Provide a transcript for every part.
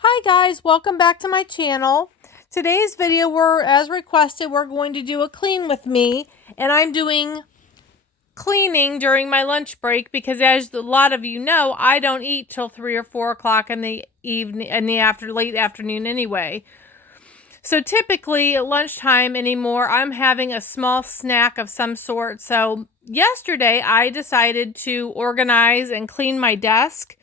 Hi guys, welcome back to my channel. Today's video, as requested, we're going to do a clean with me, and I'm doing cleaning during my lunch break because, as a lot of you know, I don't eat till 3 or 4 o'clock in the evening, late afternoon anyway. So typically at lunchtime anymore, I'm having a small snack of some sort. So yesterday I decided to organize and clean my desk,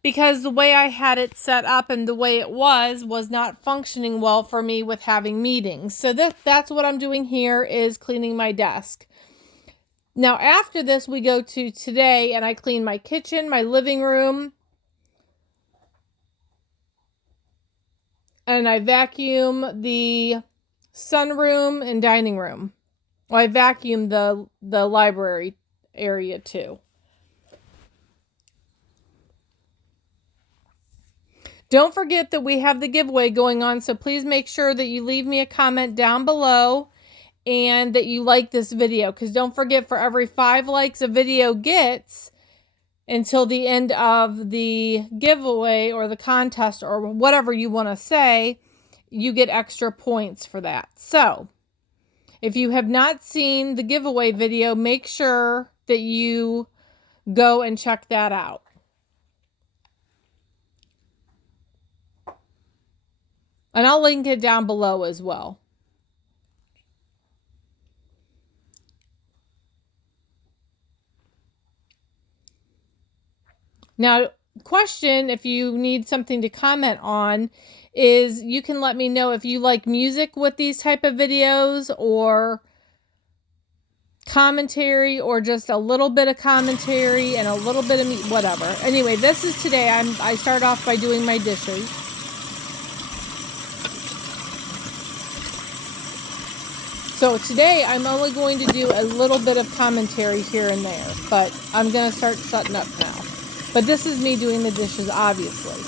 because the way I had it set up and the way it was not functioning well for me with having meetings. So that's what I'm doing here, is cleaning my desk. Now after this, we go to today and I clean my kitchen, my living room, and I vacuum the sunroom and dining room. Well, I vacuum the library area too. Don't forget that we have the giveaway going on, so please make sure that you leave me a comment down below and that you like this video, because don't forget, for every 5 likes a video gets until the end of the giveaway or the contest or whatever you want to say, you get extra points for that. So if you have not seen the giveaway video, make sure that you go and check that out. And I'll link it down below as well. Now, question, if you need something to comment on, is you can let me know if you like music with these type of videos, or commentary, or just a little bit of commentary and a little bit of whatever. Anyway, this is today. I start off by doing my dishes. So today I'm only going to do a little bit of commentary here and there, but I'm going to start shutting up now. But this is me doing the dishes, obviously.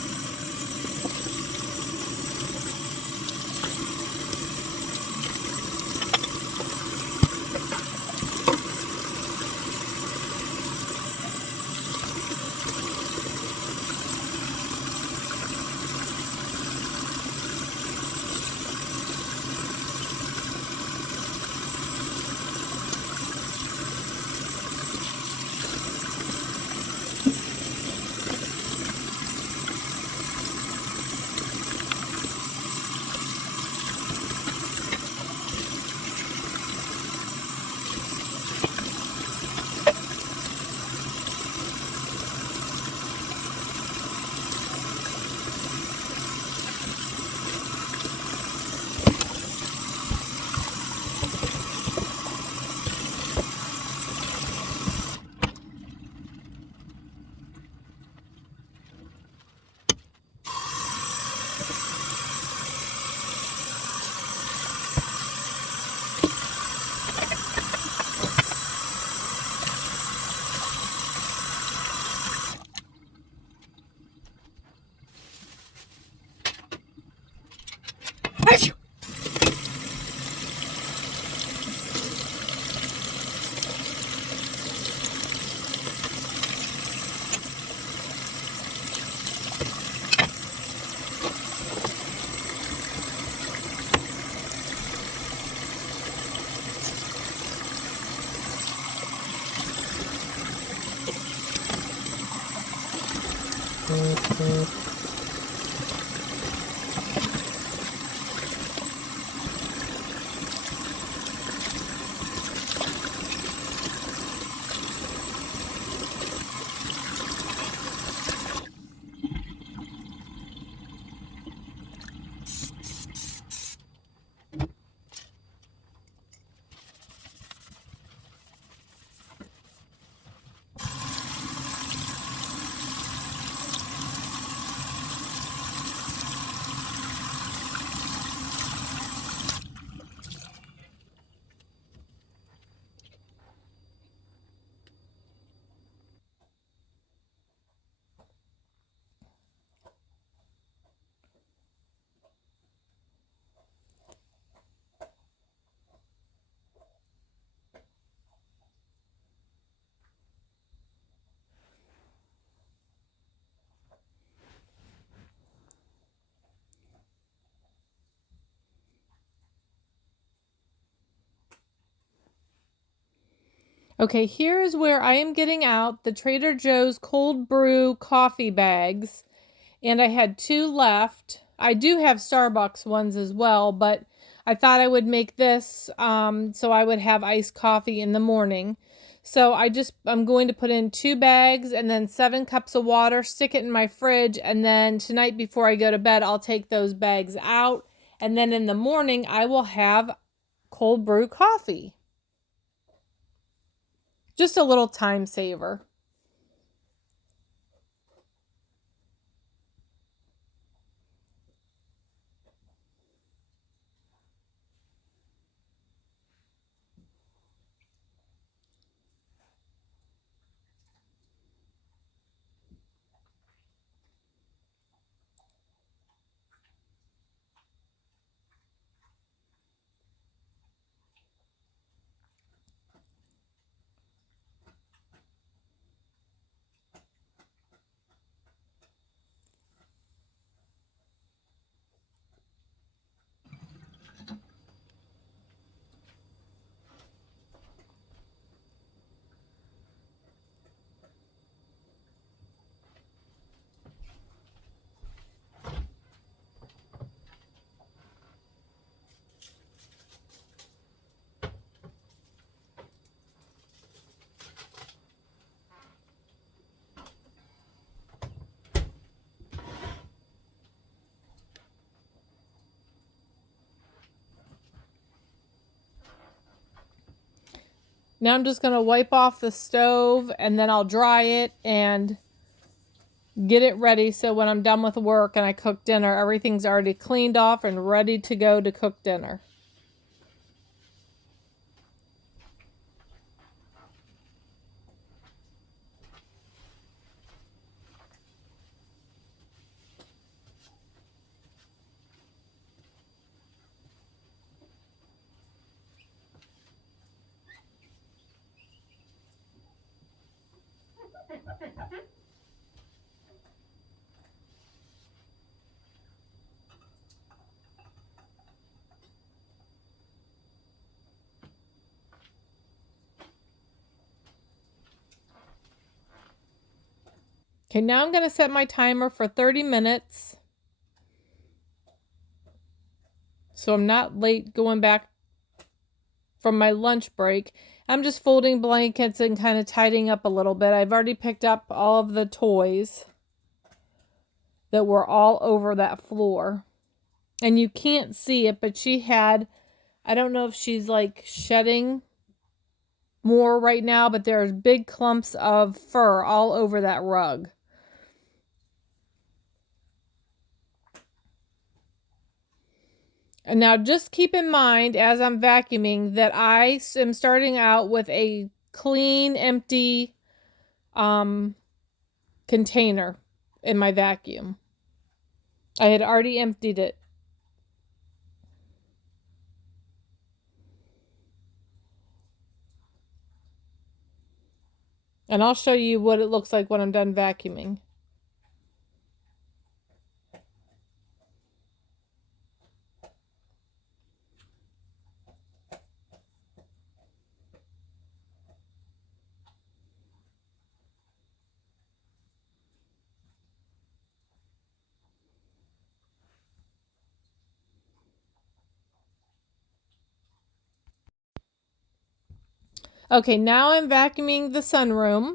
Okay, here is where I am getting out the Trader Joe's cold brew coffee bags. And I had 2 left. I do have Starbucks ones as well, but I thought I would make this so I would have iced coffee in the morning. So I'm going to put in 2 bags and then 7 cups of water, stick it in my fridge, and then tonight before I go to bed, I'll take those bags out. And then in the morning, I will have cold brew coffee. Just a little time saver. Now I'm just going to wipe off the stove and then I'll dry it and get it ready so when I'm done with work and I cook dinner, everything's already cleaned off and ready to go to cook dinner. Okay, now I'm going to set my timer for 30 minutes. So I'm not late going back from my lunch break. I'm just folding blankets and kind of tidying up a little bit. I've already picked up all of the toys that were all over that floor. And you can't see it, but she had, I don't know if she's like shedding more right now, but there's big clumps of fur all over that rug. And now just keep in mind as I'm vacuuming that I am starting out with a clean, empty container in my vacuum. I had already emptied it. And I'll show you what it looks like when I'm done vacuuming. Okay, now I'm vacuuming the sunroom.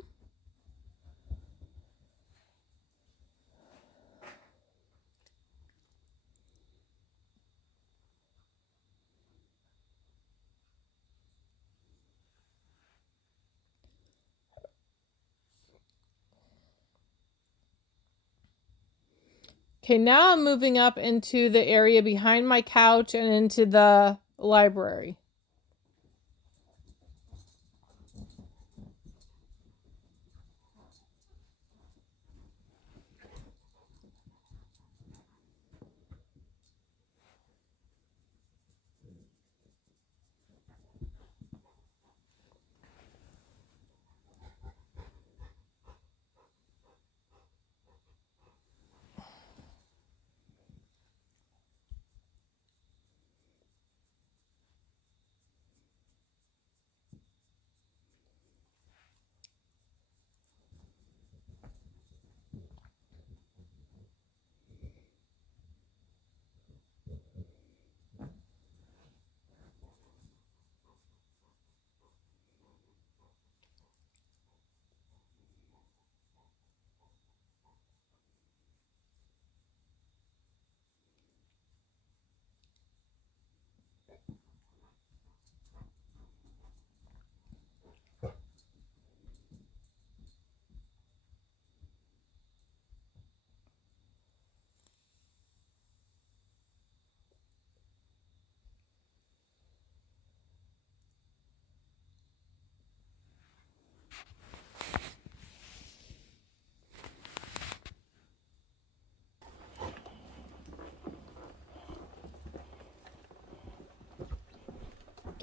Okay, now I'm moving up into the area behind my couch and into the library.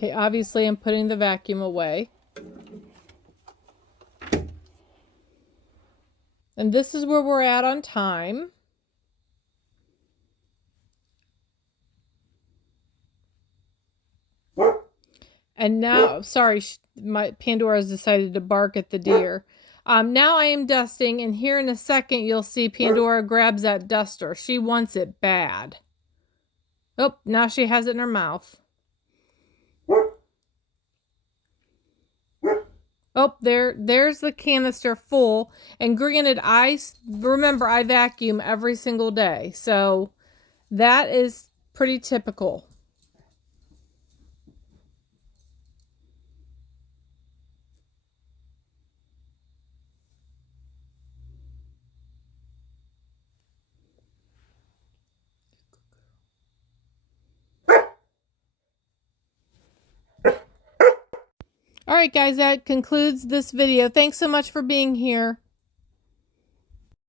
Okay, obviously I'm putting the vacuum away. And this is where we're at on time. And now, sorry, my Pandora's decided to bark at the deer. Now I am dusting, and here in a second you'll see Pandora grabs that duster. She wants it bad. Oh, now she has it in her mouth. Oh, there's the canister full. And granted, remember, I vacuum every single day. So that is pretty typical. All right, guys, that concludes this video. Thanks so much for being here.